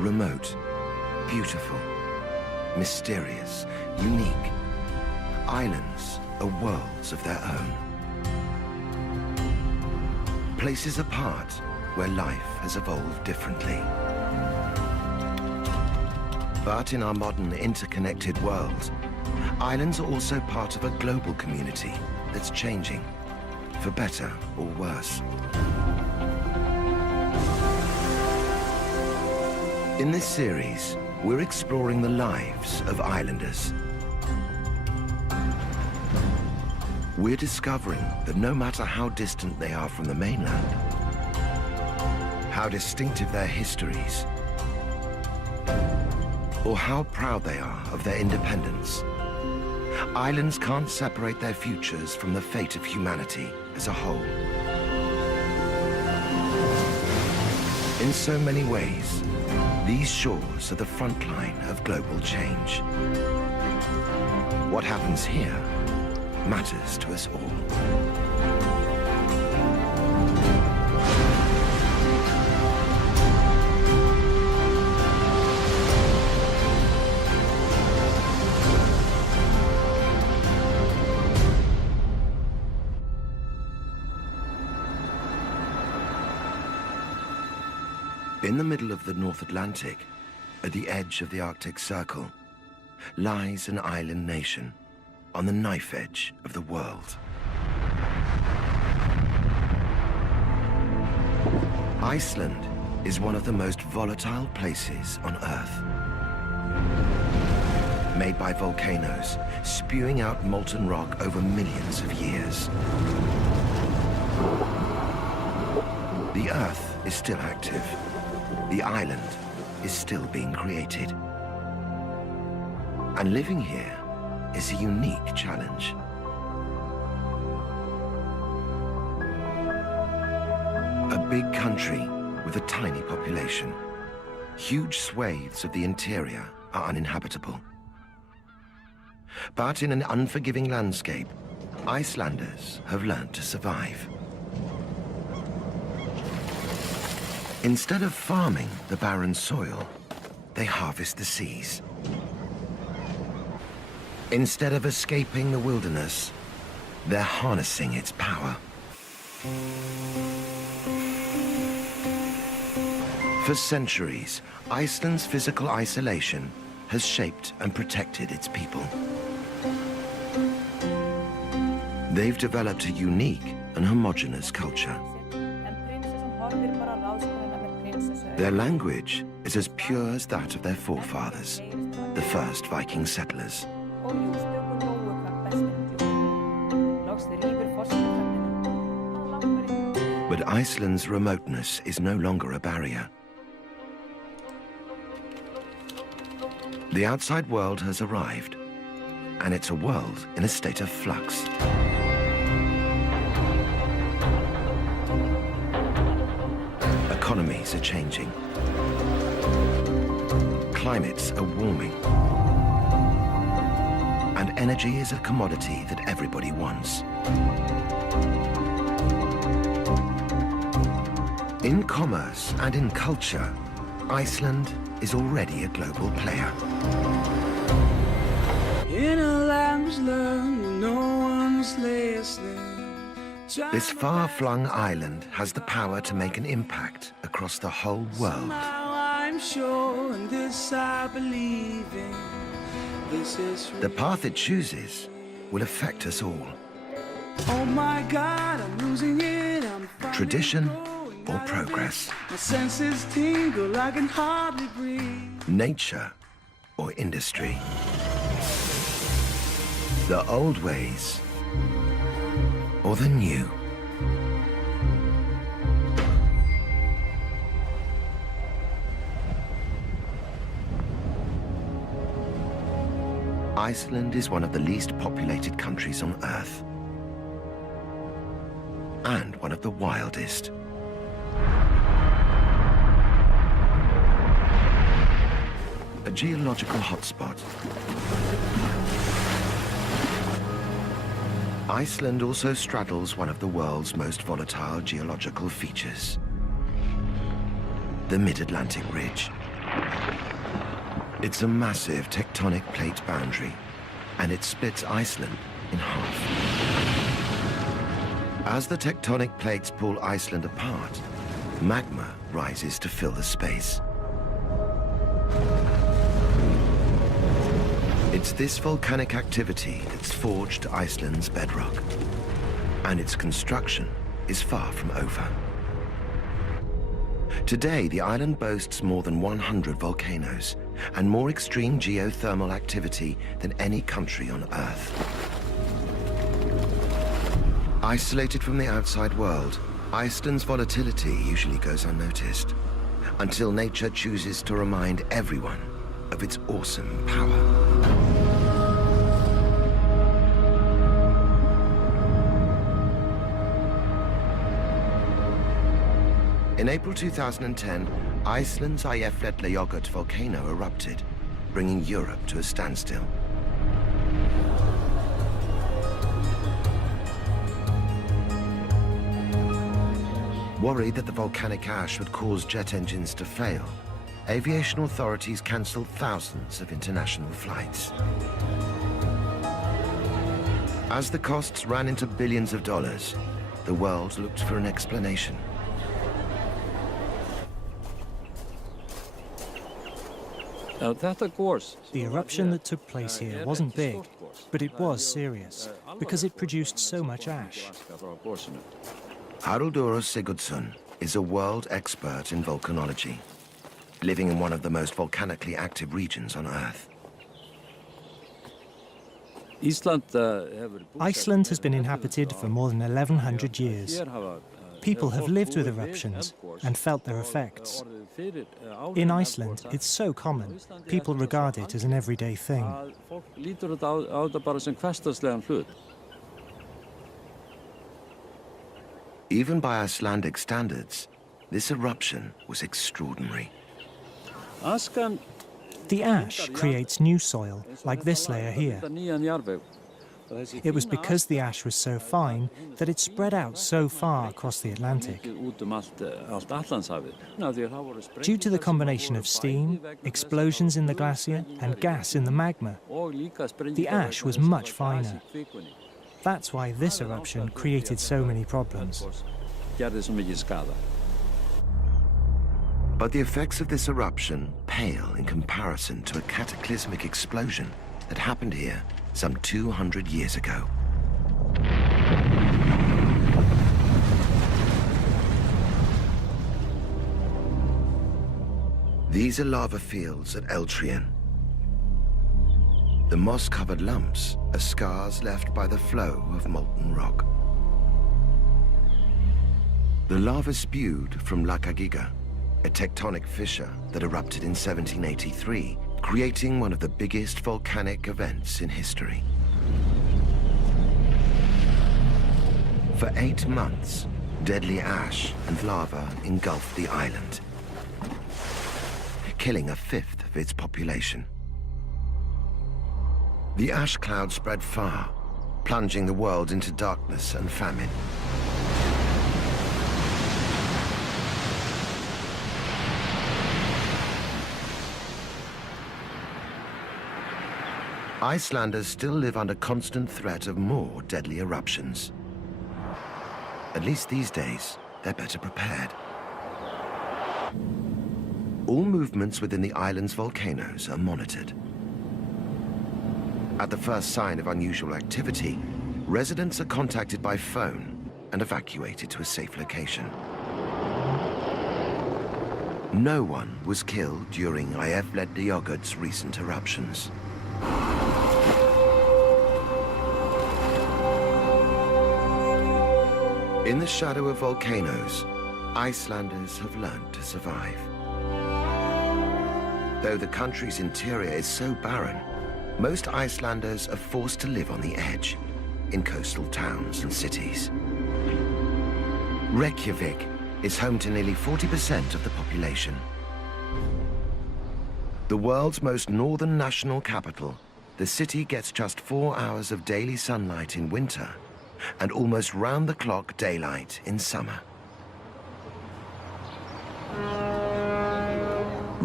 Remote, beautiful, mysterious, unique. Islands are worlds of their own. Places apart where life has evolved differently. But in our modern interconnected world, islands are also part of a global community that's changing, for better or worse. In this series, we're exploring the lives of islanders. We're discovering that no matter how distant they are from the mainland, how distinctive their histories, or how proud they are of their independence, islands can't separate their futures from the fate of humanity as a whole. In so many ways, these shores are the front line of global change. What happens here matters to us all. In the middle of the North Atlantic, at the edge of the Arctic Circle, lies an island nation on the knife edge of the world. Iceland is one of the most volatile places on Earth. Made by volcanoes, spewing out molten rock over millions of years. The Earth is still active. The island is still being created. And living here is a unique challenge. A big country with a tiny population. Huge swathes of the interior are uninhabitable. But in an unforgiving landscape, Icelanders have learned to survive. Instead of farming the barren soil, they harvest the seas. Instead of escaping the wilderness, they're harnessing its power. For centuries, Iceland's physical isolation has shaped and protected its people. They've developed a unique and homogeneous culture. Their language is as pure as that of their forefathers, the first Viking settlers. But Iceland's remoteness is no longer a barrier. The outside world has arrived, and it's a world in a state of flux. Economies are changing. Climates are warming. And energy is a commodity that everybody wants. In commerce and in culture, Iceland is already a global player. In a language learned, no one was listening. This far-flung island has the power to make an impact across the whole world. I'm sure in this I believe in. This is the path it chooses will affect us all. Oh my God, I'm losing it. Tradition or progress. My senses tingle, I can hardly breathe. Nature or industry. The old ways or the new. Iceland is one of the least populated countries on Earth, and one of the wildest. A geological hotspot. Iceland also straddles one of the world's most volatile geological features, the Mid-Atlantic Ridge. It's a massive tectonic plate boundary, and it splits Iceland in half. As the tectonic plates pull Iceland apart, magma rises to fill the space. It's this volcanic activity that's forged Iceland's bedrock, and its construction is far from over. Today, the island boasts more than 100 volcanoes and more extreme geothermal activity than any country on Earth. Isolated from the outside world, Iceland's volatility usually goes unnoticed, until nature chooses to remind everyone of its awesome power. In April 2010, Iceland's Eyjafjallajökull volcano erupted, bringing Europe to a standstill. Worried that the volcanic ash would cause jet engines to fail, aviation authorities cancelled thousands of international flights. As the costs ran into billions of dollars, the world looked for an explanation. The eruption that took place here wasn't big, but it was serious, because it produced so much ash. Haraldur Sigurdsson is a world expert in volcanology, living in one of the most volcanically active regions on Earth. Iceland has been inhabited for more than 1,100 years. People have lived with eruptions and felt their effects. In Iceland, it's so common, people regard it as an everyday thing. Even by Icelandic standards, this eruption was extraordinary. The ash creates new soil, like this layer here. It was because the ash was so fine that it spread out so far across the Atlantic. Due to the combination of steam, explosions in the glacier, and gas in the magma, the ash was much finer. That's why this eruption created so many problems. But the effects of this eruption pale in comparison to a cataclysmic explosion that happened here some 200 years ago. These are lava fields at Eltrian. The moss-covered lumps are scars left by the flow of molten rock. The lava spewed from Reykjavik, a tectonic fissure that erupted in 1783, creating one of the biggest volcanic events in history. For 8 months, deadly ash and lava engulfed the island, killing a fifth of its population. The ash cloud spread far, plunging the world into darkness and famine. Icelanders still live under constant threat of more deadly eruptions. At least these days, they're better prepared. All movements within the island's volcanoes are monitored. At the first sign of unusual activity, residents are contacted by phone and evacuated to a safe location. No one was killed during Eyjafjallajökull's recent eruptions. In the shadow of volcanoes, Icelanders have learned to survive. Though the country's interior is so barren, most Icelanders are forced to live on the edge, in coastal towns and cities. Reykjavik is home to nearly 40% of the population. The world's most northern national capital, the city gets just 4 hours of daily sunlight in winter and almost round-the-clock daylight in summer.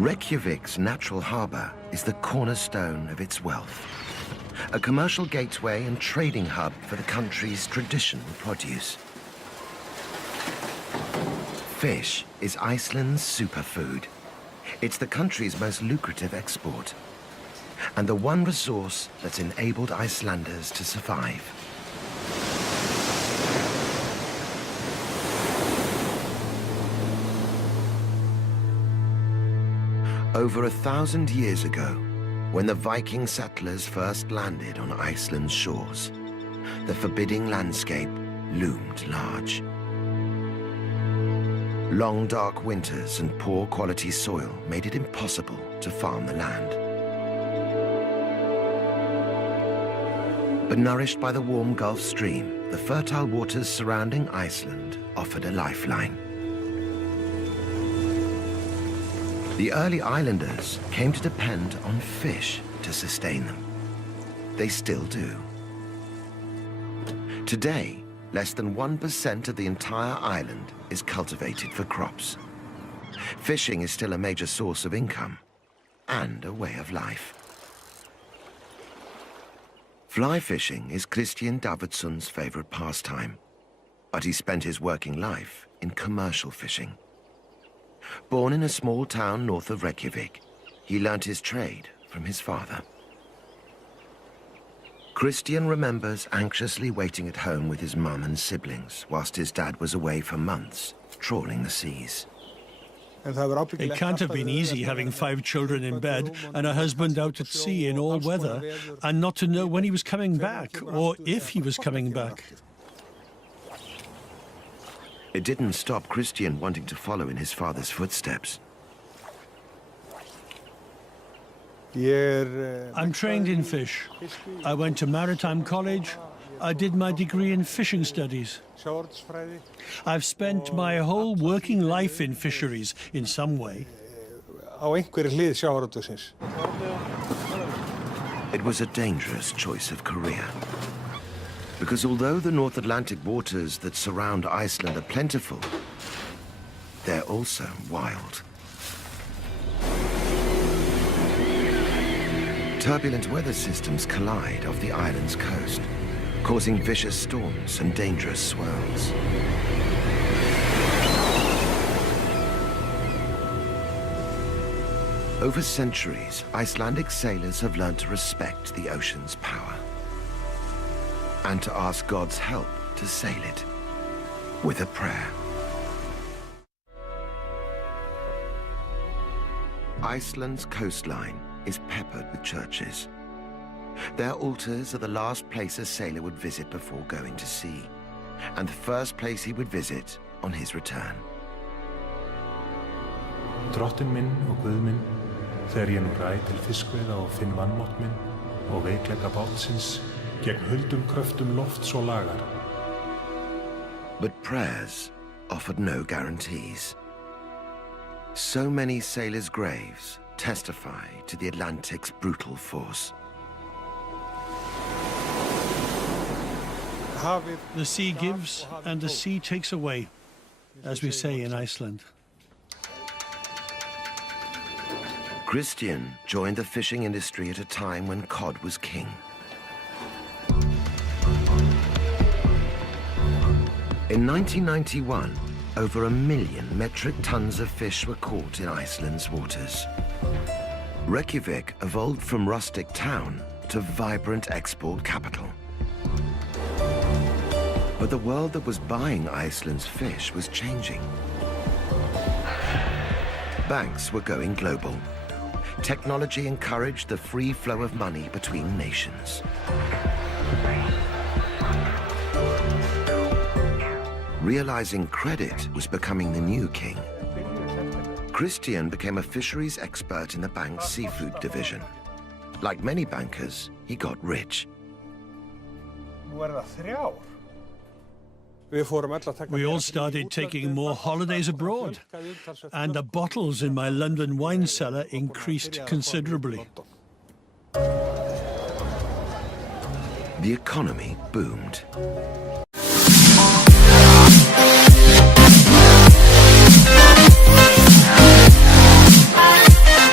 Reykjavik's natural harbour is the cornerstone of its wealth, a commercial gateway and trading hub for the country's traditional produce. Fish is Iceland's superfood. It's the country's most lucrative export, and the one resource that's enabled Icelanders to survive. Over 1,000 years ago, when the Viking settlers first landed on Iceland's shores, the forbidding landscape loomed large. Long dark winters and poor quality soil made it impossible to farm the land. But nourished by the warm Gulf Stream, the fertile waters surrounding Iceland offered a lifeline. The early islanders came to depend on fish to sustain them. They still do. Today, less than 1% of the entire island is cultivated for crops. Fishing is still a major source of income and a way of life. Fly fishing is Christian Davidsson's favorite pastime, but he spent his working life in commercial fishing. Born in a small town north of Reykjavik, he learnt his trade from his father. Christian remembers anxiously waiting at home with his mum and siblings whilst his dad was away for months, trawling the seas. It can't have been easy having 5 children in bed and a husband out at sea in all weather and not to know when he was coming back or if he was coming back. It didn't stop Christian wanting to follow in his father's footsteps. I'm trained in fish. I went to maritime college. I did my degree in fishing studies. I've spent my whole working life in fisheries in some way. It was a dangerous choice of career. Because although the North Atlantic waters that surround Iceland are plentiful, they're also wild. Turbulent weather systems collide off the island's coast, causing vicious storms and dangerous swirls. Over centuries, Icelandic sailors have learned to respect the ocean's power and to ask God's help to sail it with a prayer. Iceland's coastline is peppered with churches. Their altars are the last place a sailor would visit before going to sea, and the first place he would visit on his return. Drottinn minn og Guð minn, þegar ég nú ræð til fiskveiða og finn vanmátt minn og veikleika bátsins gegn huldum kröftum lofts og lagar. But prayers offered no guarantees. So many sailors' graves testify to the Atlantic's brutal force. The sea gives and the sea takes away, as we say in Iceland. Christian joined the fishing industry at a time when cod was king. In 1991, over 1 million metric tons of fish were caught in Iceland's waters. Reykjavik evolved from rustic town to vibrant export capital. But the world that was buying Iceland's fish was changing. Banks were going global. Technology encouraged the free flow of money between nations. Realizing credit was becoming the new king, Christian became a fisheries expert in the bank's seafood division. Like many bankers, he got rich. We all started taking more holidays abroad, and the bottles in my London wine cellar increased considerably. The economy boomed.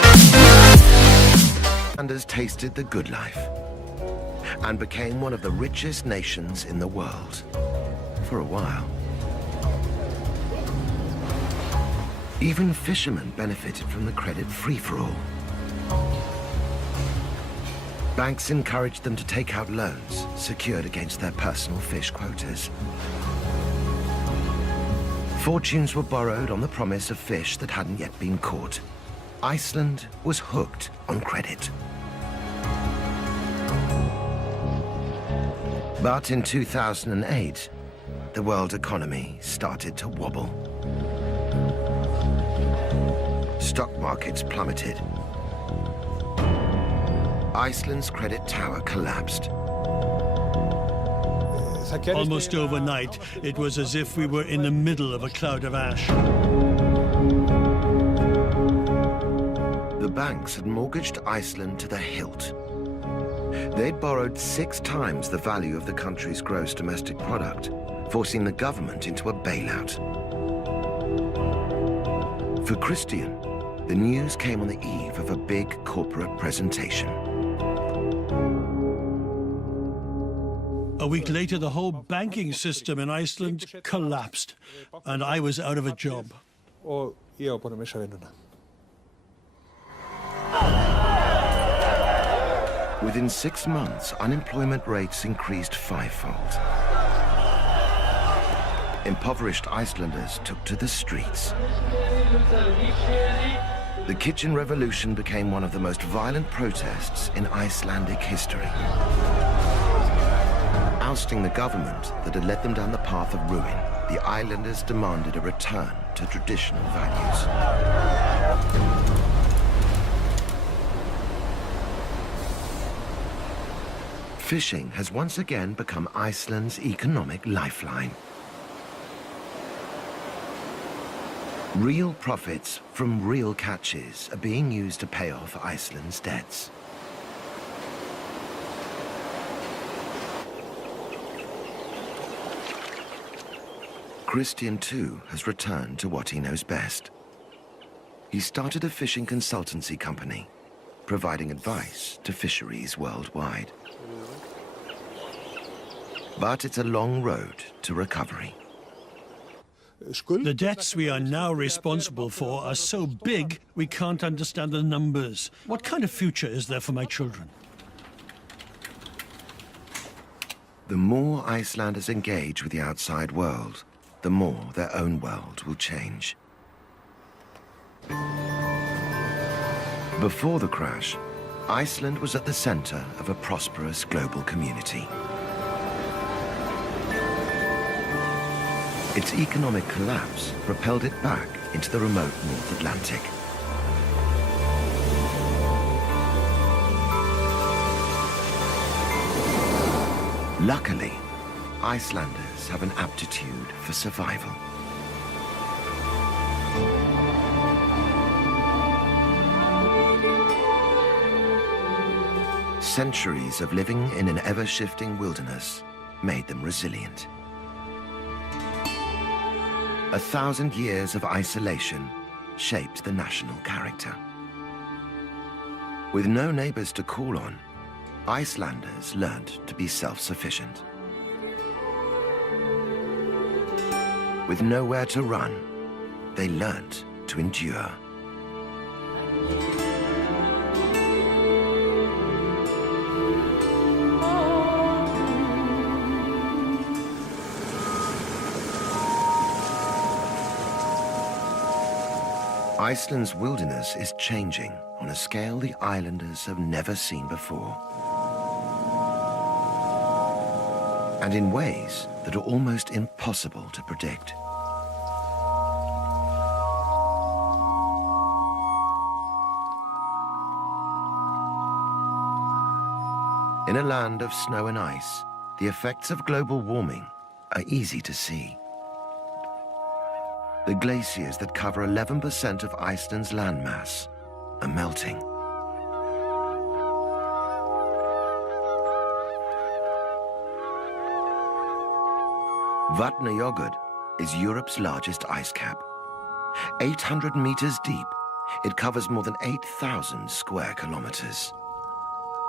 tasted the good life and became one of the richest nations in the world for a while. Even fishermen benefited from the credit free-for-all. Banks encouraged them to take out loans secured against their personal fish quotas. Fortunes were borrowed on the promise of fish that hadn't yet been caught. Iceland was hooked on credit. But in 2008, the world economy started to wobble. Stock markets plummeted. Iceland's credit tower collapsed. Almost overnight, it was as if we were in the middle of a cloud of ash. The banks had mortgaged Iceland to the hilt. They'd borrowed 6 times the value of the country's gross domestic product, forcing the government into a bailout. For Christian, the news came on the eve of a big corporate presentation. A week later, the whole banking system in Iceland collapsed, and I was out of a job. Within 6 months, unemployment rates increased 5-fold. Impoverished Icelanders took to the streets. The kitchen revolution became one of the most violent protests in Icelandic history. Ousting the government that had led them down the path of ruin, the islanders demanded a return to traditional values. Fishing has once again become Iceland's economic lifeline. Real profits from real catches are being used to pay off Iceland's debts. Christian, too, has returned to what he knows best. He started a fishing consultancy company, providing advice to fisheries worldwide. But it's a long road to recovery. The debts we are now responsible for are so big, we can't understand the numbers. What kind of future is there for my children? The more Icelanders engage with the outside world, the more their own world will change. Before the crash, Iceland was at the center of a prosperous global community. Its economic collapse propelled it back into the remote North Atlantic. Luckily, Icelanders have an aptitude for survival. Centuries of living in an ever-shifting wilderness made them resilient. 1,000 years of isolation shaped the national character. With no neighbors to call on, Icelanders learned to be self-sufficient. With nowhere to run, they learned to endure. Iceland's wilderness is changing on a scale the islanders have never seen before. And in ways that are almost impossible to predict. In a land of snow and ice, the effects of global warming are easy to see. The glaciers that cover 11% of Iceland's landmass are melting. Vatnajökull is Europe's largest ice cap. 800 meters deep, it covers more than 8,000 square kilometers.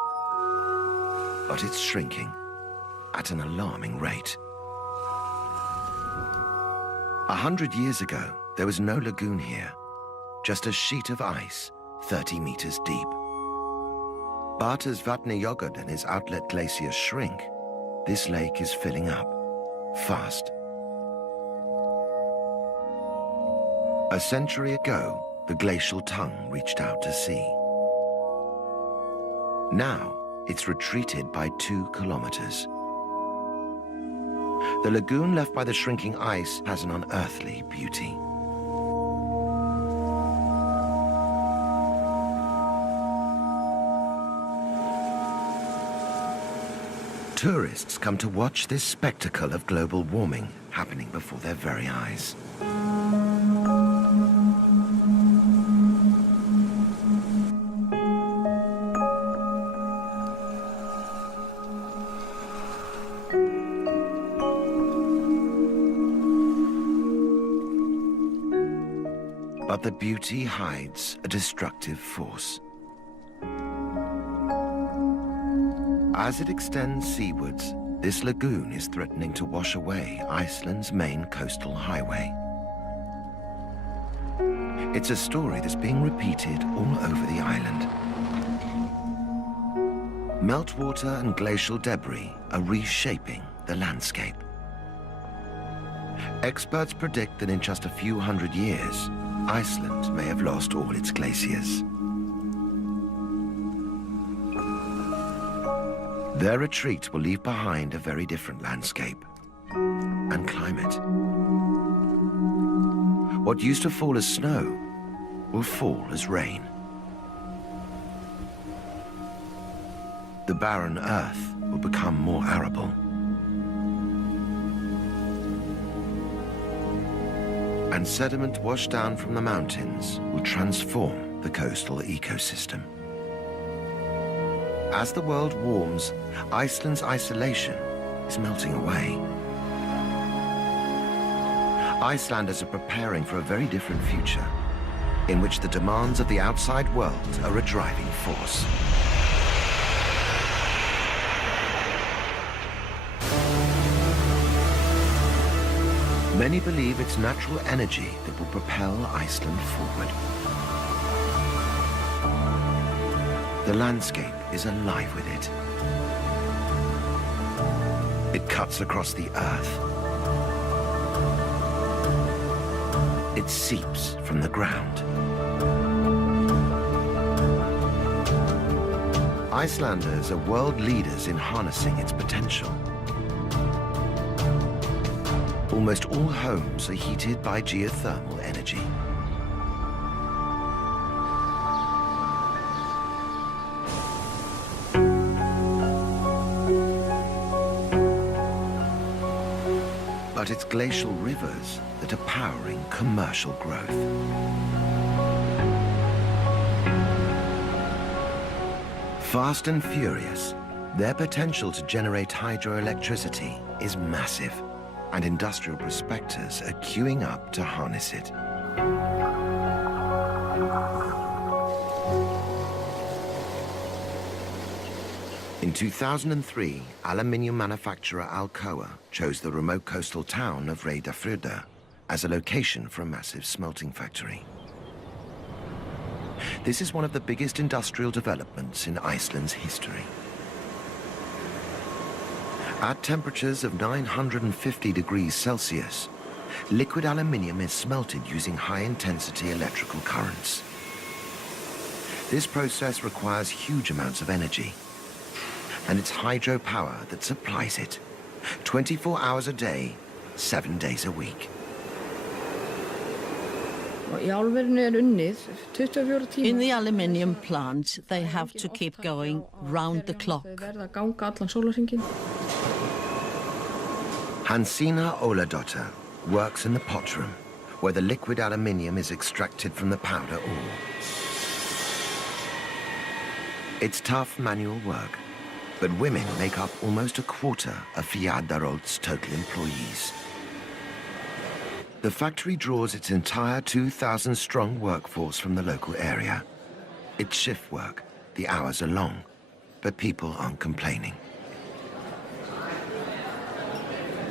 but it's shrinking at an alarming rate. 100 years ago, there was no lagoon here, just a sheet of ice 30 meters deep. But as Vatnajökull and his outlet glaciers shrink, this lake is filling up, fast. A century ago, the glacial tongue reached out to sea. Now, it's retreated by 2 kilometers. The lagoon left by the shrinking ice has an unearthly beauty. Tourists come to watch this spectacle of global warming happening before their very eyes. But the beauty hides a destructive force. As it extends seawards, this lagoon is threatening to wash away Iceland's main coastal highway. It's a story that's being repeated all over the island. Meltwater and glacial debris are reshaping the landscape. Experts predict that in just a few hundred years, Iceland may have lost all its glaciers. Their retreat will leave behind a very different landscape and climate. What used to fall as snow will fall as rain. The barren earth will become more arable. And sediment washed down from the mountains will transform the coastal ecosystem. As the world warms, Iceland's isolation is melting away. Icelanders are preparing for a very different future, in which the demands of the outside world are a driving force. Many believe it's natural energy that will propel Iceland forward. The landscape is alive with it. It cuts across the earth. It seeps from the ground. Icelanders are world leaders in harnessing its potential. Almost all homes are heated by geothermal energy. But it's glacial rivers that are powering commercial growth. Fast and furious, their potential to generate hydroelectricity is massive, and industrial prospectors are queuing up to harness it. In 2003, aluminium manufacturer Alcoa chose the remote coastal town of Reykjavik as a location for a massive smelting factory. This is one of the biggest industrial developments in Iceland's history. At temperatures of 950 degrees Celsius, liquid aluminium is smelted using high-intensity electrical currents. This process requires huge amounts of energy, and it's hydropower that supplies it, 24 hours a day, 7 days a week. In the aluminium plant, they have to keep going round the clock. Hansina Óladóttir works in the pot room, where the liquid aluminium is extracted from the powder ore. It's tough manual work, but women make up almost a quarter of Fjarðaál's total employees. The factory draws its entire 2,000-strong workforce from the local area. It's shift work, the hours are long, but people aren't complaining.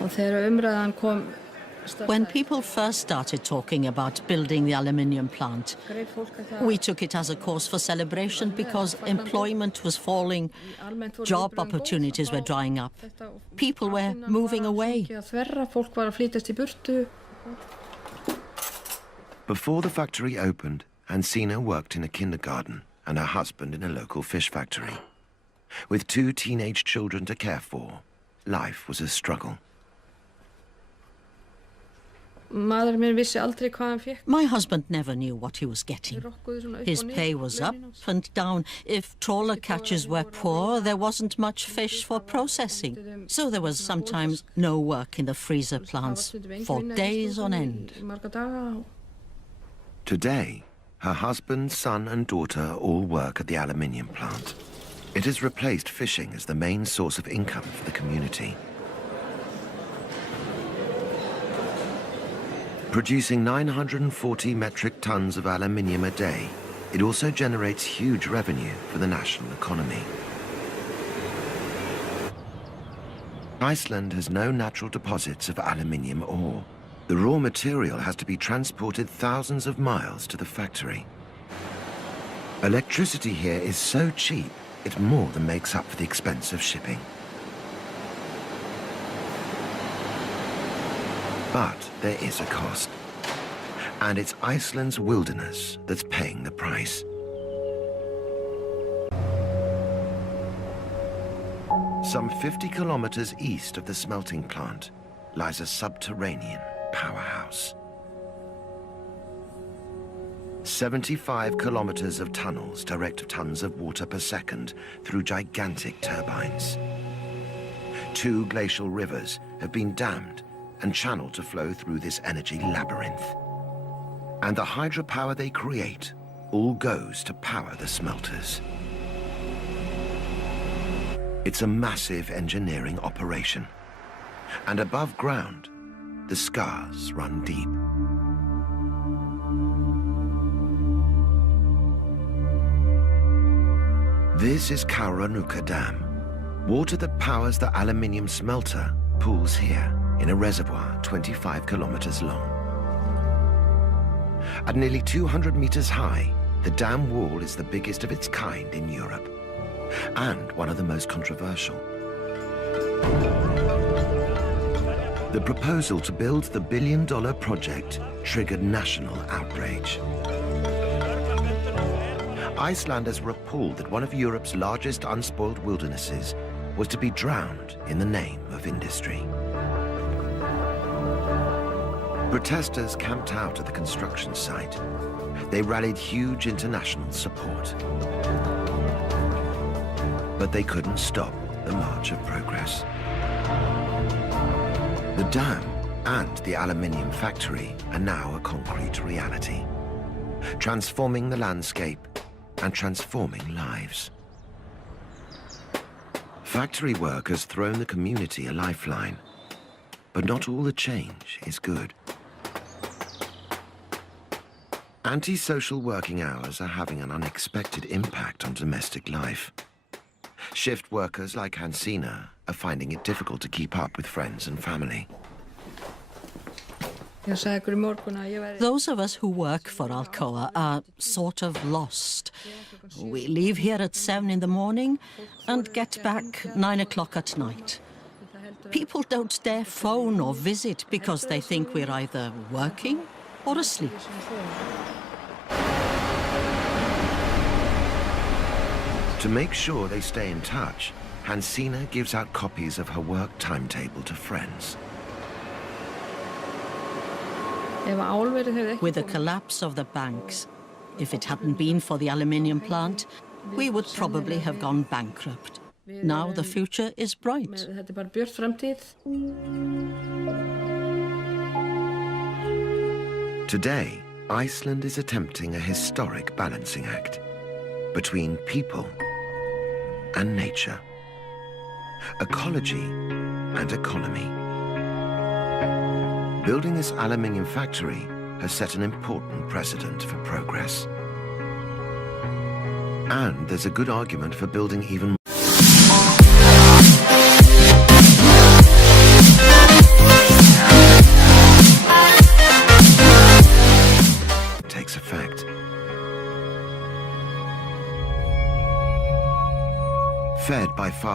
When people first started talking about building the aluminium plant, we took it as a cause for celebration because employment was falling, job opportunities were drying up, people were moving away. Before the factory opened, Hansina worked in a kindergarten and her husband in a local fish factory. With 2 teenage children to care for, life was a struggle. My husband never knew what he was getting. His pay was up and down. If trawler catches were poor, there wasn't much fish for processing. So there was sometimes no work in the freezer plants for days on end. Today, her husband, son and daughter all work at the aluminium plant. It has replaced fishing as the main source of income for the community. Producing 940 metric tons of aluminium a day, it also generates huge revenue for the national economy. Iceland has no natural deposits of aluminium ore. The raw material has to be transported thousands of miles to the factory. Electricity here is so cheap, it more than makes up for the expense of shipping. But there is a cost. And it's Iceland's wilderness that's paying the price. Some 50 kilometers east of the smelting plant lies a subterranean powerhouse. 75 kilometers of tunnels direct tons of water per second through gigantic turbines. 2 glacial rivers have been dammed and channeled to flow through this energy labyrinth. And the hydropower they create all goes to power the smelters. It's a massive engineering operation. And above ground, the scars run deep. This is Kauranuka Dam. Water that powers the aluminium smelter pools here in a reservoir 25 kilometers long. At nearly 200 meters high, the dam wall is the biggest of its kind in Europe, and one of the most controversial. The proposal to build the billion-dollar project triggered national outrage. Icelanders were appalled that one of Europe's largest unspoiled wildernesses was to be drowned in the name of industry. Protesters camped out at the construction site. They rallied huge international support. But they couldn't stop the march of progress. The dam and the aluminium factory are now a concrete reality, transforming the landscape and transforming lives. Factory work has thrown the community a lifeline, but not all the change is good. Anti-social working hours are having an unexpected impact on domestic life. Shift workers like Hansina are finding it difficult to keep up with friends and family. Those of us who work for Alcoa are sort of lost. We leave here at 7 in the morning and get back 9 o'clock at night. People don't dare phone or visit because they think we're either working or asleep. To make sure they stay in touch, Hansina gives out copies of her work timetable to friends. With the collapse of the banks, if it hadn't been for the aluminium plant, we would probably have gone bankrupt. Now the future is bright. Today, Iceland is attempting a historic balancing act between people and nature, ecology and economy. Building this aluminium factory has set an important precedent for progress. And there's a good argument for building even more.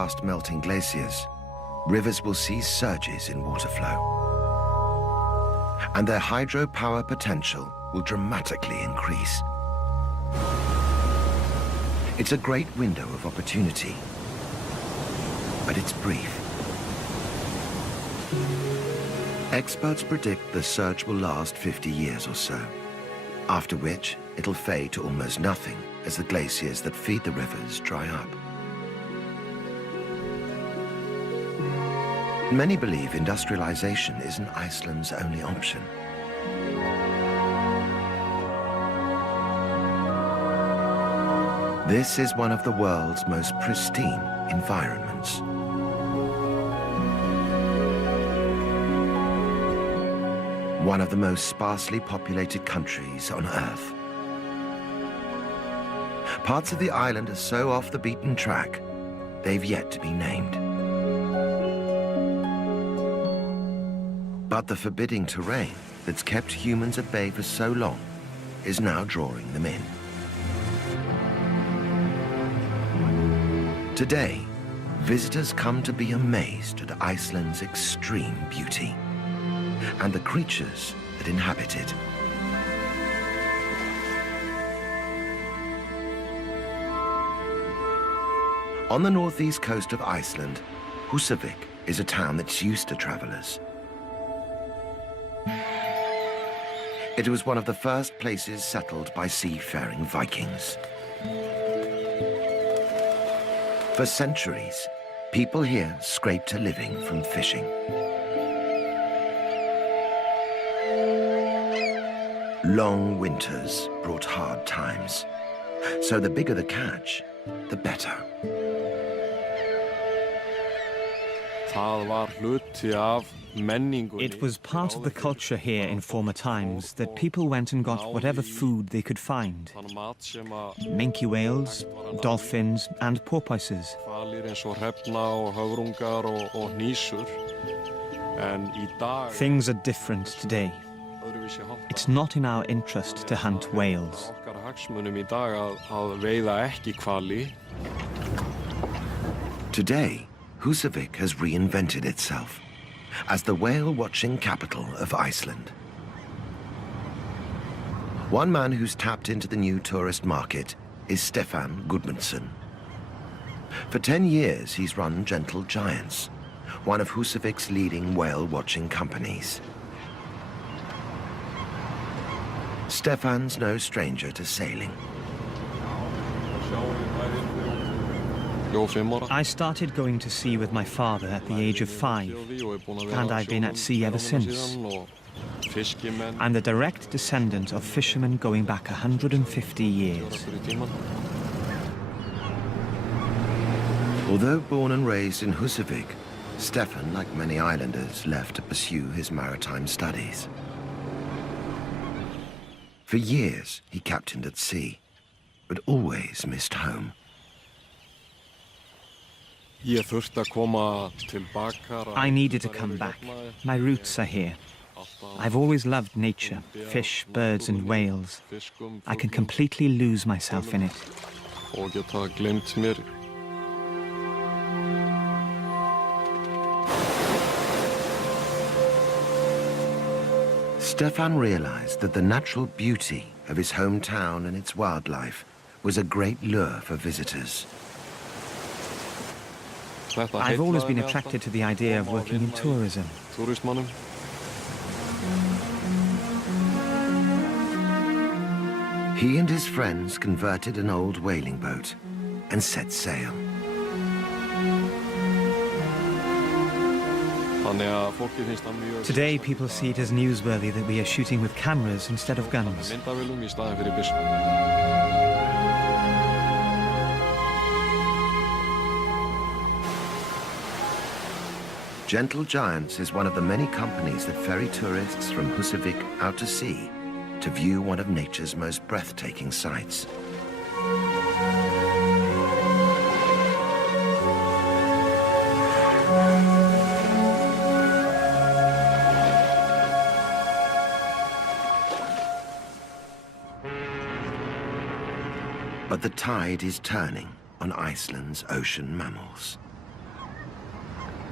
fast melting glaciers, rivers will see surges in water flow. And their hydropower potential will dramatically increase. It's a great window of opportunity, but it's brief. Experts predict the surge will last 50 years or so, after which it'll fade to almost nothing as the glaciers that feed the rivers dry up. Many believe industrialization isn't Iceland's only option. This is one of the world's most pristine environments. One of the most sparsely populated countries on Earth. Parts of the island are so off the beaten track, they've yet to be named. But the forbidding terrain that's kept humans at bay for so long is now drawing them in. Today, visitors come to be amazed at Iceland's extreme beauty and the creatures that inhabit it. On the northeast coast of Iceland, Húsavík is a town that's used to travelers. It was one of the first places settled by seafaring Vikings. For centuries, people here scraped a living from fishing. Long winters brought hard times, so the bigger the catch, the better. It was part of the culture here in former times that people went and got whatever food they could find. Minke whales, dolphins and porpoises. Things are different today. It's not in our interest to hunt whales. Today, Húsavík has reinvented itself as the whale-watching capital of Iceland. One man who's tapped into the new tourist market is Stefán Gudmundsson. For 10 years, he's run Gentle Giants, one of Húsavík's leading whale-watching companies. Stefán's no stranger to sailing. I started going to sea with my father at the age of 5, and I've been at sea ever since. I'm the direct descendant of fishermen going back 150 years. Although born and raised in Húsavík, Stefán, like many islanders, left to pursue his maritime studies. For years, he captained at sea, but always missed home. I needed to come back. My roots are here. I've always loved nature, fish, birds and whales. I can completely lose myself in it. Stefán realized that the natural beauty of his hometown and its wildlife was a great lure for visitors. I've always been attracted to the idea of working in tourism. He and his friends converted an old whaling boat and set sail. Today, people see it as newsworthy that we are shooting with cameras instead of guns. Gentle Giants is one of the many companies that ferry tourists from Húsavík out to sea to view one of nature's most breathtaking sights. But the tide is turning on Iceland's ocean mammals.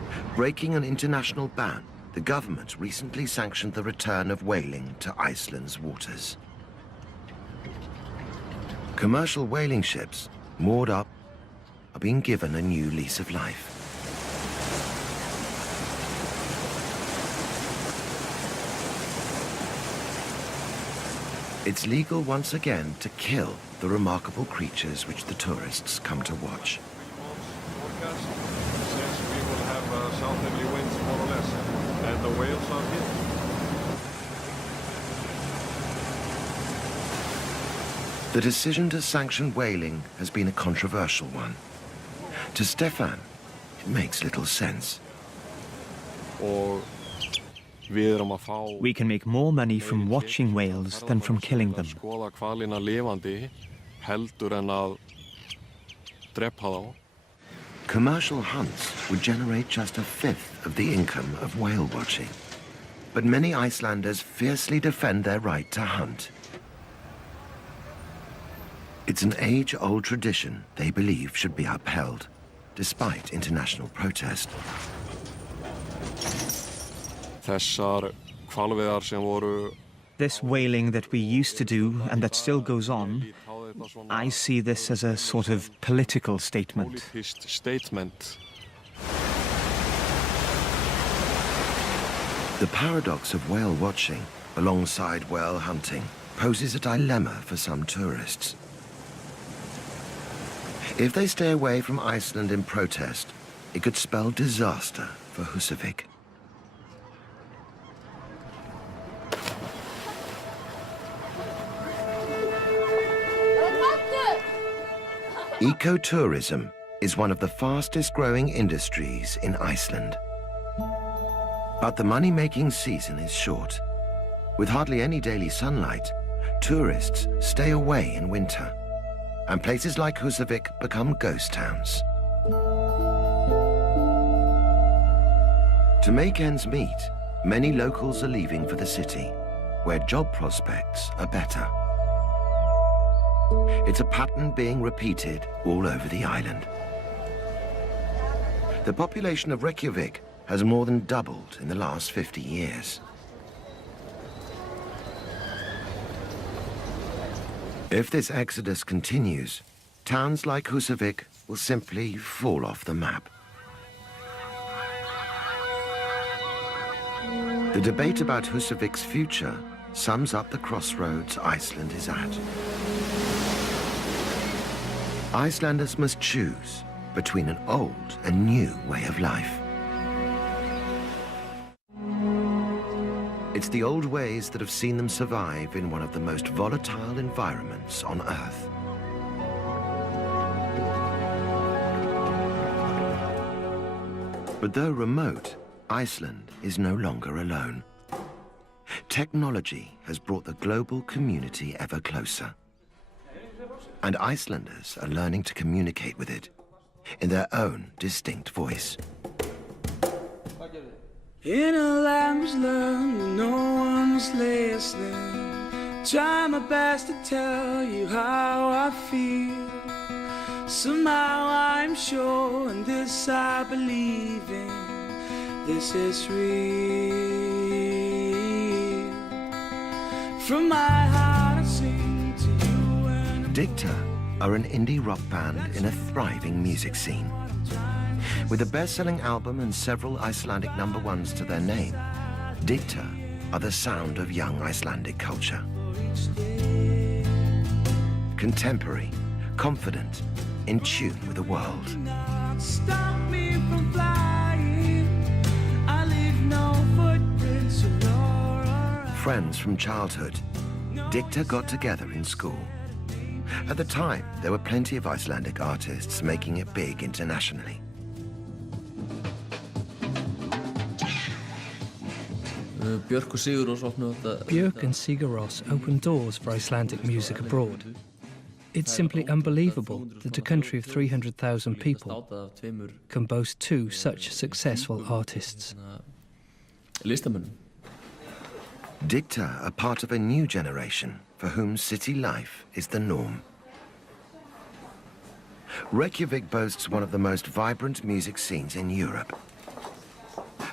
Breaking an international ban, the government recently sanctioned the return of whaling to Iceland's waters. Commercial whaling ships, moored up, are being given a new lease of life. It's legal once again to kill the remarkable creatures which the tourists come to watch. Since we will have southerly winds more or less, and the whales are here. The decision to sanction whaling has been a controversial one. To Stefan, it makes little sense. We can make more money from watching whales than from killing them. Commercial hunts would generate just a fifth of the income of whale watching. But many Icelanders fiercely defend their right to hunt. It's an age-old tradition they believe should be upheld, despite international protest. This whaling that we used to do and that still goes on, I see this as a sort of political statement. The paradox of whale watching alongside whale hunting poses a dilemma for some tourists. If they stay away from Iceland in protest, it could spell disaster for Húsavík. Ecotourism is one of the fastest growing industries in Iceland. But the money-making season is short. With hardly any daily sunlight, tourists stay away in winter, and places like Húsavík become ghost towns. To make ends meet, many locals are leaving for the city, where job prospects are better. It's a pattern being repeated all over the island. The population of Reykjavik has more than doubled in the last 50 years. If this exodus continues, towns like Húsavík will simply fall off the map. The debate about Húsavík's future sums up the crossroads Iceland is at. Icelanders must choose between an old and new way of life. It's the old ways that have seen them survive in one of the most volatile environments on Earth. But though remote, Iceland is no longer alone. Technology has brought the global community ever closer. And Icelanders are learning to communicate with it in their own distinct voice. In a language learned, no one's listening. Try my best to tell you how I feel. Somehow I'm sure, and this I believe in, this is real. From my heart I sing to you and Dicta are an indie rock band in a thriving music scene. With a best-selling album and several Icelandic #1s to their name, Dicta are the sound of young Icelandic culture. Contemporary, confident, in tune with the world. stop me from flying. I leave no footprints in your eyes. Friends from childhood, Dicta got together in school. At the time, there were plenty of Icelandic artists making it big internationally. Björk and Sigur Rós opened doors for Icelandic music abroad. It's simply unbelievable that a country of 300,000 people can boast two such successful artists. Dicta are part of a new generation for whom city life is the norm. Reykjavik boasts one of the most vibrant music scenes in Europe.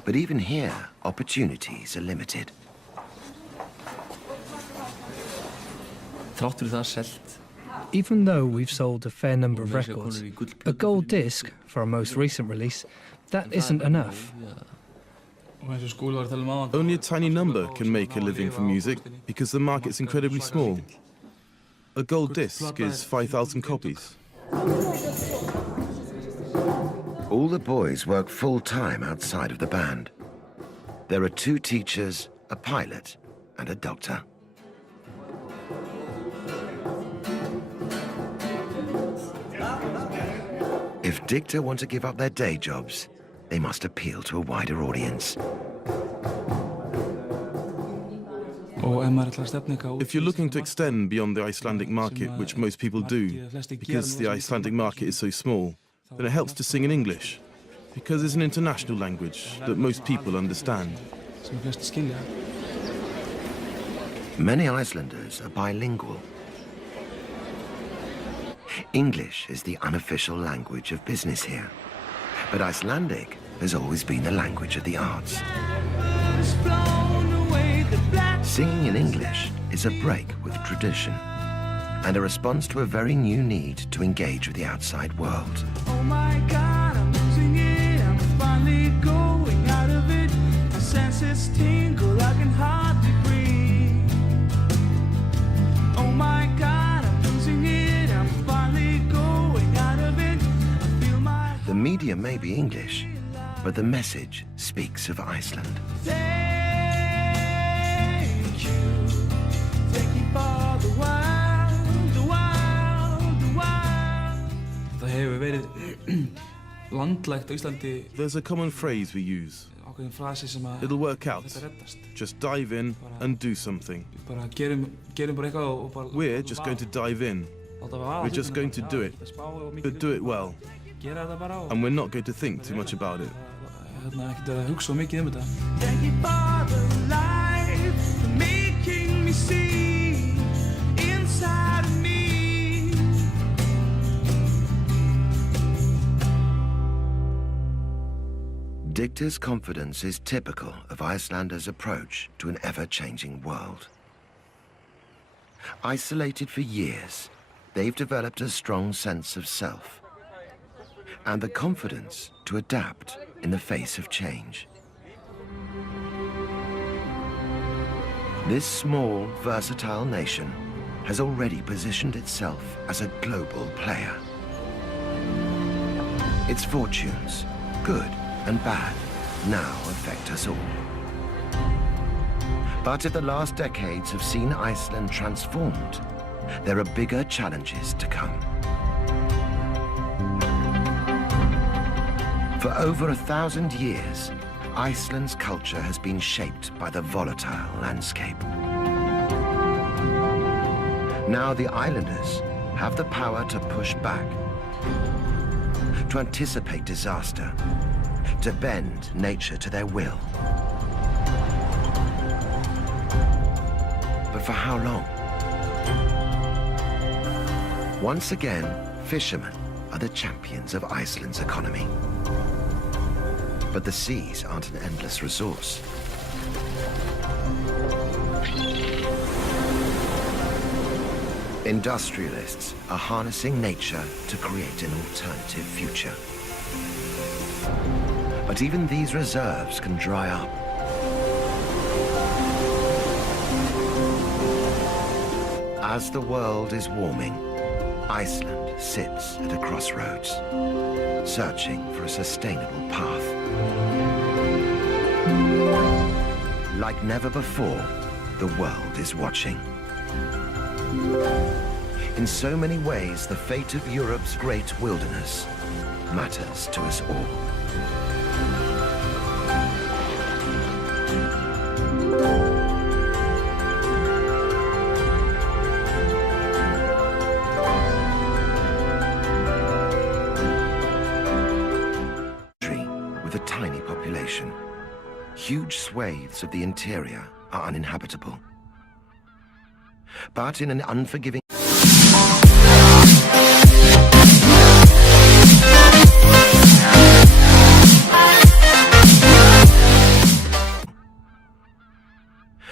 But even here, opportunities are limited. Even though we've sold a fair number of records, a gold disc for our most recent release, that isn't enough. Only a tiny number can make a living from music because the market's incredibly small. A gold disc is 5,000 copies. All the boys work full-time outside of the band. There are 2 teachers, a pilot, and a doctor. If Dicta want to give up their day jobs, they must appeal to a wider audience. If you're looking to extend beyond the Icelandic market, which most people do, because the Icelandic market is so small, then it helps to sing in English, because it's an international language that most people understand. Many Icelanders are bilingual. English is the unofficial language of business here, but Icelandic has always been the language of the arts. Singing in English is a break with tradition and a response to a very new need to engage with the outside world. Oh my God, I'm losing it. I'm finally going out of it. My senses tingle, I can hardly breathe. Oh my God, I'm losing it. I'm finally going out of it. I feel my... The media may be English, but the message speaks of Iceland. There's a common phrase we use. It'll work out. Just dive in and do something. We're just going to dive in. We're just going to do it, but do it well. And we're not going to think too much about it. Thank you for the life, for making me see inside of me. Dicta's confidence is typical of Icelanders' approach to an ever-changing world. Isolated for years, they've developed a strong sense of self and the confidence to adapt in the face of change. This small, versatile nation has already positioned itself as a global player. Its fortunes, good and bad, now affect us all. But if the last decades have seen Iceland transformed, there are bigger challenges to come. For over 1,000 years, Iceland's culture has been shaped by the volatile landscape. Now the islanders have the power to push back, to anticipate disaster, to bend nature to their will. But for how long? Once again, fishermen are the champions of Iceland's economy. But the seas aren't an endless resource. Industrialists are harnessing nature to create an alternative future. But even these reserves can dry up. As the world is warming, Iceland sits at a crossroads, searching for a sustainable path. Like never before, the world is watching. In so many ways, the fate of Europe's great wilderness matters to us all. With a tiny population, huge swathes of the interior are uninhabitable. But in an unforgiving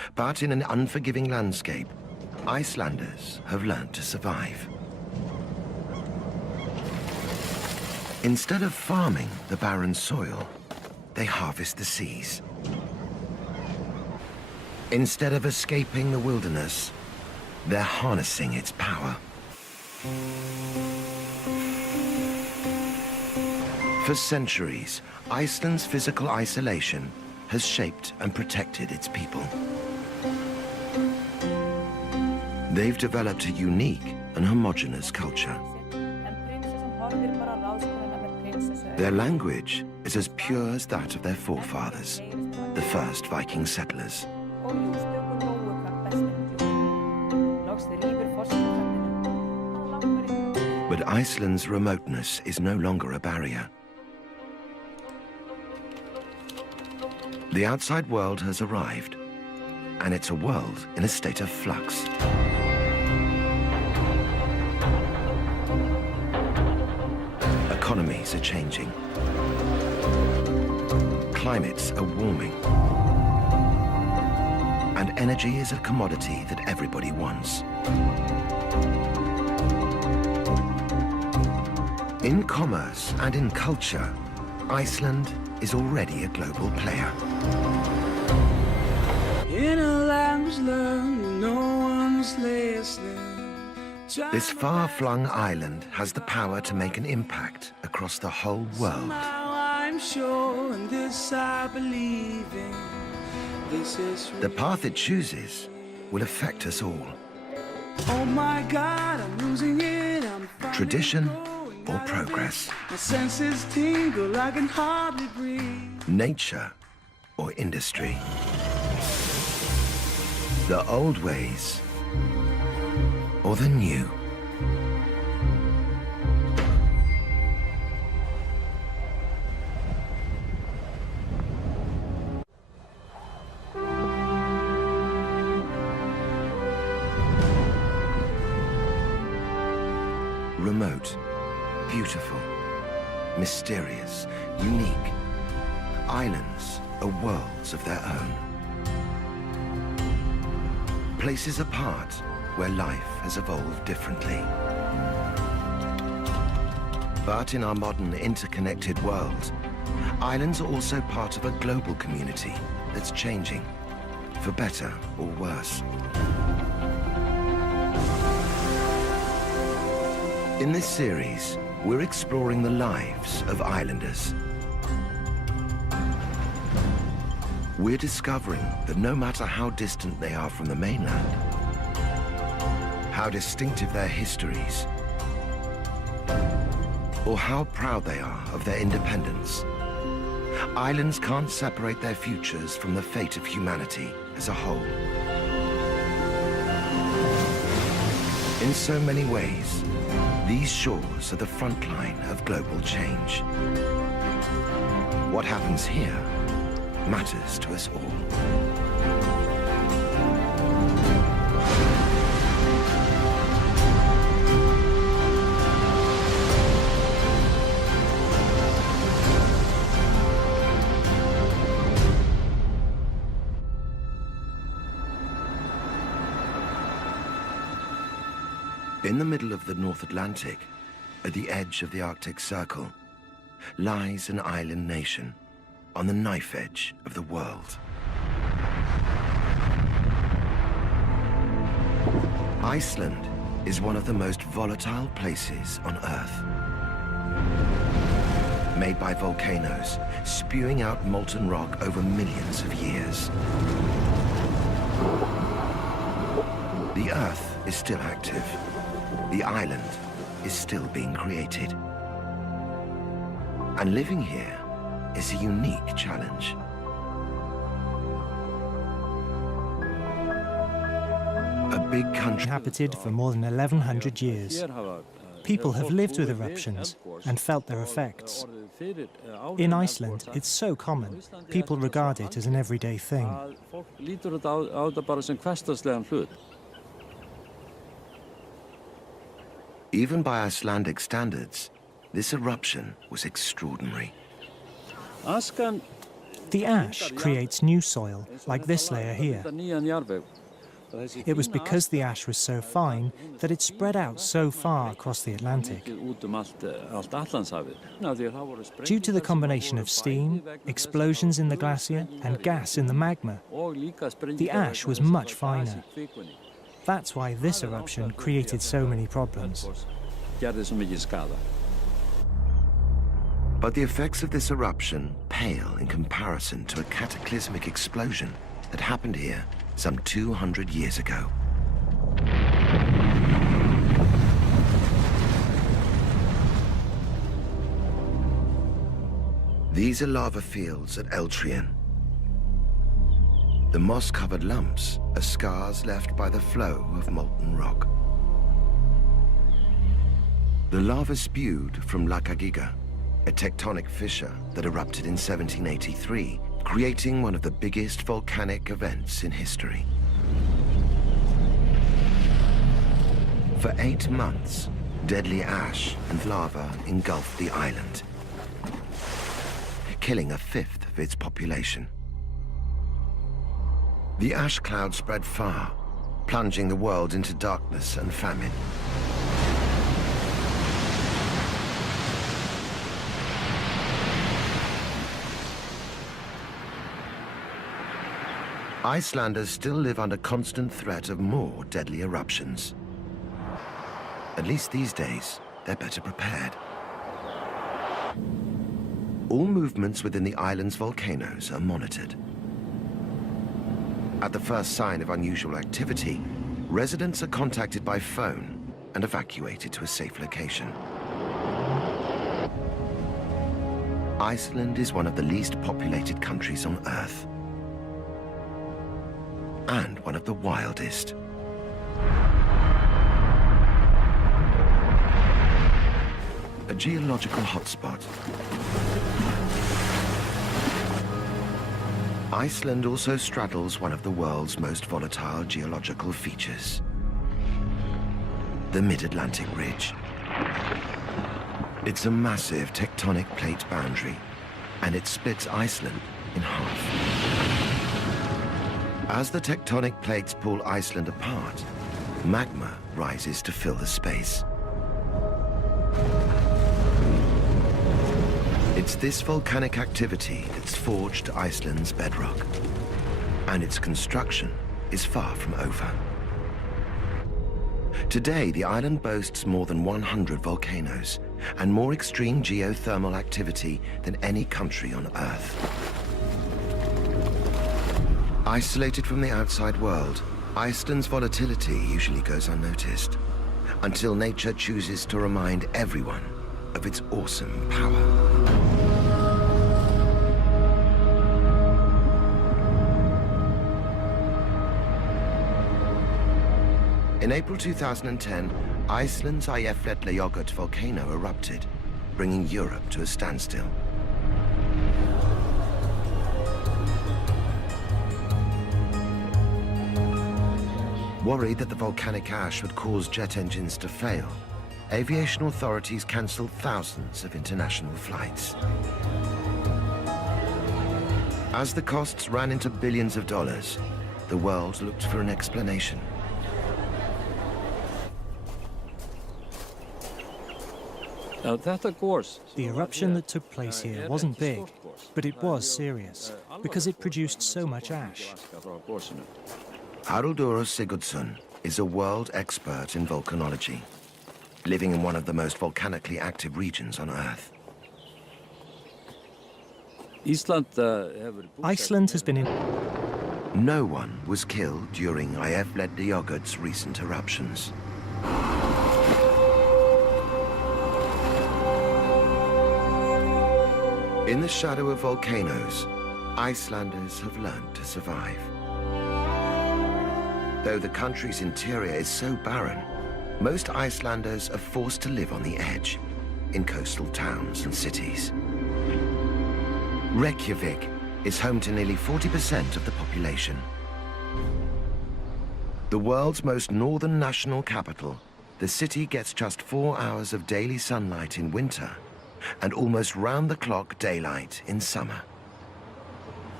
But in an unforgiving landscape, Icelanders have learned to survive. Instead of farming the barren soil, they harvest the seas. Instead of escaping the wilderness, they're harnessing its power. For centuries, Iceland's physical isolation has shaped and protected its people. They've developed a unique and homogeneous culture. Their language is as pure as that of their forefathers, the first Viking settlers. But Iceland's remoteness is no longer a barrier. The outside world has arrived, and it's a world in a state of flux. Economies are changing. Climates are warming. And energy is a commodity that everybody wants. In commerce and in culture, Iceland is already a global player. In a language learned, no one's listening. This far-flung island has the power to make an impact across the whole world. Somehow I'm sure, and this I believe in. This is The path it chooses will affect us all. oh my God, I'm losing it. I'm finally Tradition going or out of progress. it. My senses tingle, I can hardly breathe. Nature or industry. The old ways or the new. Remote, beautiful, mysterious, unique. Islands are worlds of their own. Places apart where life has evolved differently. But in our modern interconnected world, islands are also part of a global community that's changing, for better or worse. In this series, we're exploring the lives of islanders. We're discovering that no matter how distant they are from the mainland, how distinctive their histories, or how proud they are of their independence, islands can't separate their futures from the fate of humanity as a whole. In so many ways, these shores are the front line of global change. What happens here matters to us all. In the middle of the North Atlantic, at the edge of the Arctic Circle, lies an island nation on the knife edge of the world. Iceland is one of the most volatile places on Earth. Made by volcanoes, spewing out molten rock over millions of years. The Earth is still active. The island is still being created. And living here is a unique challenge. A big country Inhabited for more than 1,100 years. People have lived with eruptions and felt their effects. In Iceland, it's so common. People regard it as an everyday thing. Even by Icelandic standards, this eruption was extraordinary. The ash creates new soil, like this layer here. It was because the ash was so fine that it spread out so far across the Atlantic. Due to the combination of steam, explosions in the glacier, and gas in the magma, the ash was much finer. That's why this eruption created so many problems. But the effects of this eruption pale in comparison to a cataclysmic explosion that happened here some 200 years ago. These are lava fields at Eltrian. The moss-covered lumps are scars left by the flow of molten rock. The lava spewed from Reykjavik, a tectonic fissure that erupted in 1783, creating one of the biggest volcanic events in history. For 8 months, deadly ash and lava engulfed the island, killing a fifth of its population. The ash cloud spread far, plunging the world into darkness and famine. Icelanders still live under constant threat of more deadly eruptions. At least these days, they're better prepared. All movements within the island's volcanoes are monitored. At the first sign of unusual activity, residents are contacted by phone and evacuated to a safe location. Iceland is one of the least populated countries on Earth, and one of the wildest. A geological hotspot. Iceland also straddles one of the world's most volatile geological features, the Mid-Atlantic Ridge. It's a massive tectonic plate boundary, and it splits Iceland in half. As the tectonic plates pull Iceland apart, magma rises to fill the space. It's this volcanic activity that's forged Iceland's bedrock, and its construction is far from over. Today, the island boasts more than 100 volcanoes and more extreme geothermal activity than any country on Earth. Isolated from the outside world, Iceland's volatility usually goes unnoticed, until nature chooses to remind everyone of its awesome power. In April 2010, Iceland's Eyjafjallajökull volcano erupted, bringing Europe to a standstill. Worried that the volcanic ash would cause jet engines to fail, aviation authorities cancelled thousands of international flights. As the costs ran into billions of dollars, the world looked for an explanation. The eruption that took place here wasn't big, but it was serious, because it produced so much ash. Haraldur Sigurdsson is a world expert in volcanology, living in one of the most volcanically active regions on Earth. Iceland has been in... No one was killed during Eyjafjallajökull's recent eruptions. In the shadow of volcanoes, Icelanders have learned to survive. Though the country's interior is so barren, most Icelanders are forced to live on the edge, in coastal towns and cities. Reykjavik is home to nearly 40% of the population. The world's most northern national capital, the city gets just 4 hours of daily sunlight in winter and almost round-the-clock daylight in summer.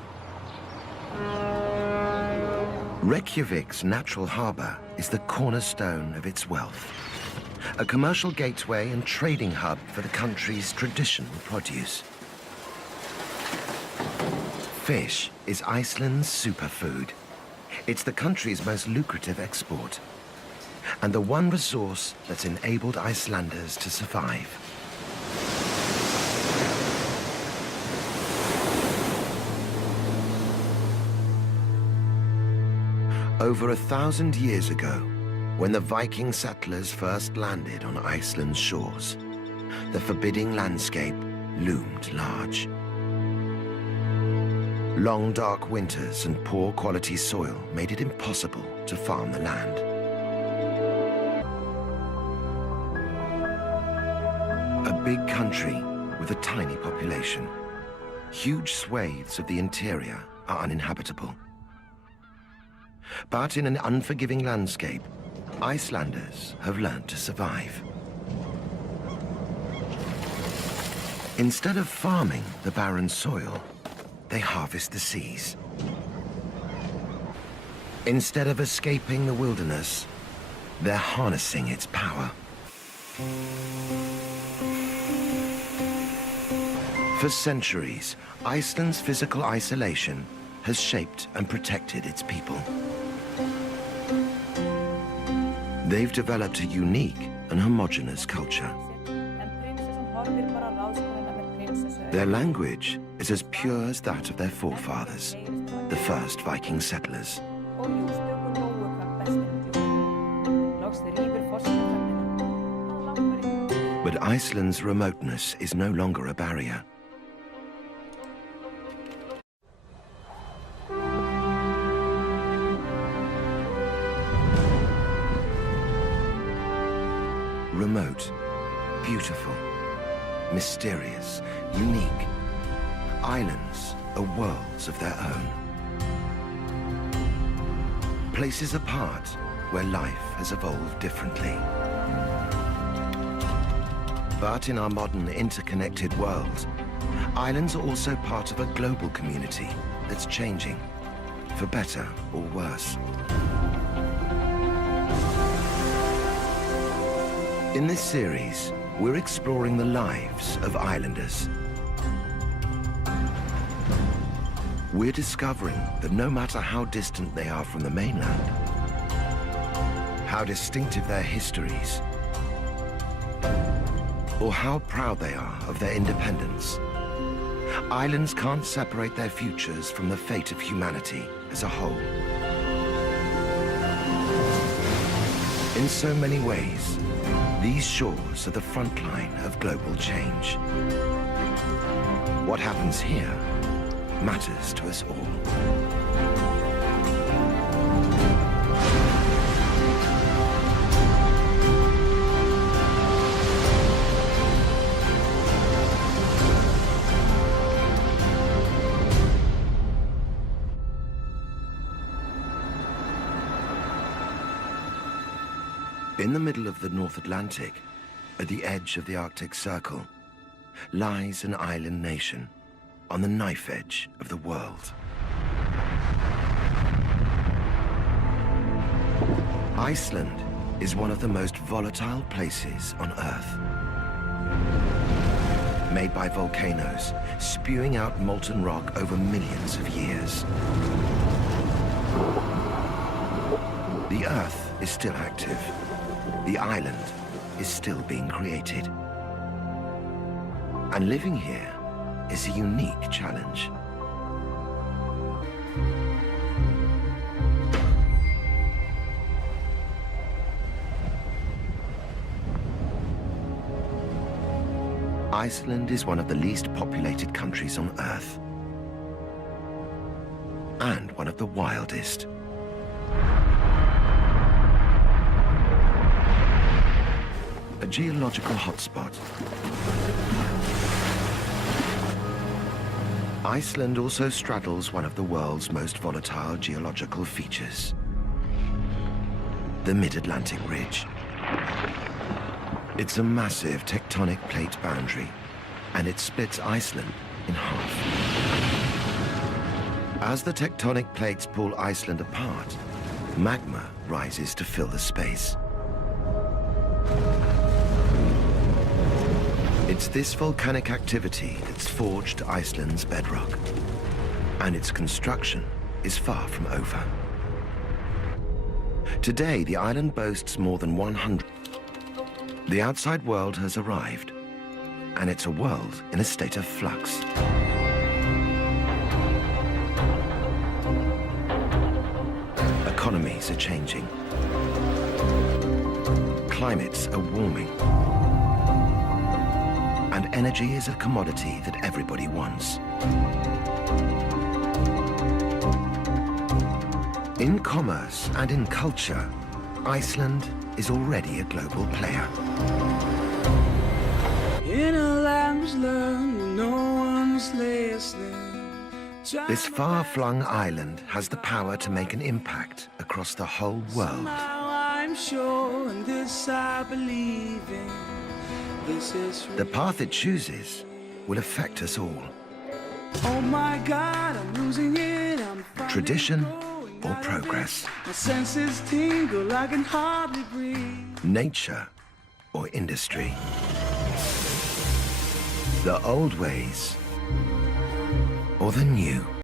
Reykjavik's natural harbour is the cornerstone of its wealth, a commercial gateway and trading hub for the country's traditional produce. Fish is Iceland's superfood. It's the country's most lucrative export, and the one resource that's enabled Icelanders to survive. Over 1,000 years ago, when the Viking settlers first landed on Iceland's shores, the forbidding landscape loomed large. Long, dark winters and poor quality soil made it impossible to farm the land. A big country with a tiny population. Huge swathes of the interior are uninhabitable. But in an unforgiving landscape, Icelanders have learned to survive. Instead of farming the barren soil, they harvest the seas. Instead of escaping the wilderness, they're harnessing its power. For centuries, Iceland's physical isolation has shaped and protected its people. They've developed a unique and homogeneous culture. Their language is as pure as that of their forefathers, the first Viking settlers. But Iceland's remoteness is no longer a barrier. Remote, beautiful, mysterious, unique. Islands are worlds of their own. Places apart where life has evolved differently. But in our modern interconnected world, islands are also part of a global community that's changing, for better or worse. In this series, we're exploring the lives of islanders. We're discovering that no matter how distant they are from the mainland, how distinctive their histories, or how proud they are of their independence, islands can't separate their futures from the fate of humanity as a whole. In so many ways, these shores are the front line of global change. What happens here matters to us all. In the middle of the North Atlantic, at the edge of the Arctic Circle, lies an island nation on the knife edge of the world. Iceland is one of the most volatile places on Earth. Made by volcanoes, spewing out molten rock over millions of years. The Earth is still active. The island is still being created. And living here is a unique challenge. Iceland is one of the least populated countries on Earth, and one of the wildest. A geological hotspot. Iceland also straddles one of the world's most volatile geological features, the Mid-Atlantic Ridge. It's a massive tectonic plate boundary, and it splits Iceland in half. As the tectonic plates pull Iceland apart, Magma rises to fill the space. It's this volcanic activity that's forged Iceland's bedrock, and its construction is far from over. Today, the island boasts more than 100. The outside world has arrived, and it's a world in a state of flux. Economies are changing. Climates are warming. And energy is a commodity that everybody wants. In commerce and in culture, Iceland is already a global player. In a language learned, no one's listening. This far-flung island has the power to make an impact across the whole world. Somehow I'm sure, and this I believe in. This is The path it chooses will affect us all. oh my God, I'm losing it. I'm finally Tradition going or out of progress. it. My senses tingle, I can hardly breathe. Nature or industry. The old ways or the new.